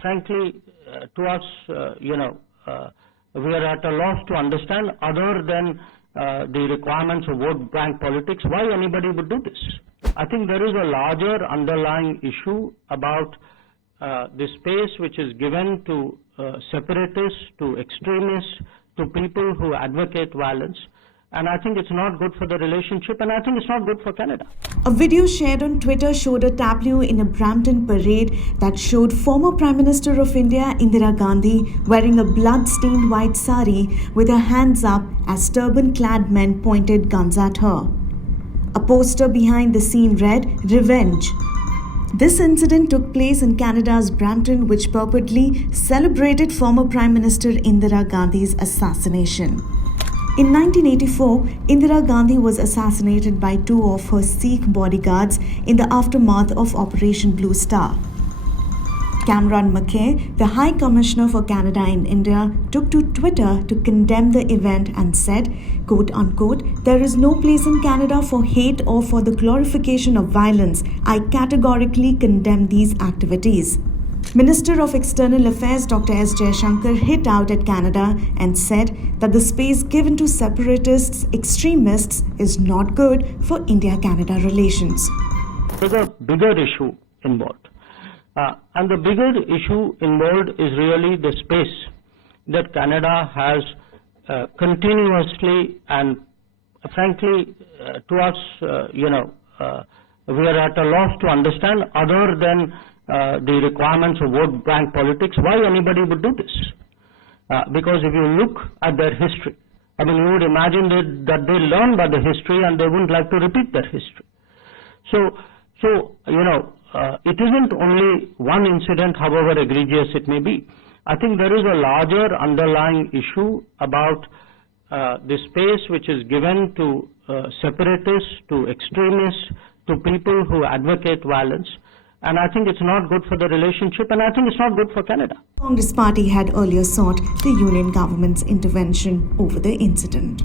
Frankly, to us, we are at a loss to understand, other than the requirements of vote bank politics, why anybody would do this. I think there is a larger underlying issue about the space which is given to separatists, to extremists, to people who advocate violence. And I think it's not good for the relationship, and I think it's not good for Canada. A video shared on Twitter showed a tableau in a Brampton parade that showed former Prime Minister of India, Indira Gandhi, wearing a blood-stained white sari with her hands up as turban-clad men pointed guns at her. A poster behind the scene read, "Revenge." This incident took place in Canada's Brampton, which purportedly celebrated former Prime Minister Indira Gandhi's assassination. In 1984, Indira Gandhi was assassinated by two of her Sikh bodyguards in the aftermath of Operation Blue Star. Cameron McKay, the High Commissioner for Canada in India, took to Twitter to condemn the event and said, quote unquote, "There is no place in Canada for hate or for the glorification of violence. I categorically condemn these activities." Minister of External Affairs Dr. S. Jaishankar hit out at Canada and said that the space given to separatists, extremists is not good for India-Canada relations. There's a bigger issue involved. And the bigger issue involved is really the space that Canada has continuously and frankly to us, we are at a loss to understand, other than the requirements of vote bank politics, why anybody would do this. Because if you look at their history, I mean, you would imagine that they learn by the history and they wouldn't like to repeat their history. So it isn't only one incident, however egregious it may be. I think there is a larger underlying issue about the space which is given to separatists, to extremists, to people who advocate violence. And I think it's not good for the relationship, and I think it's not good for Canada. The Congress party had earlier sought the union government's intervention over the incident.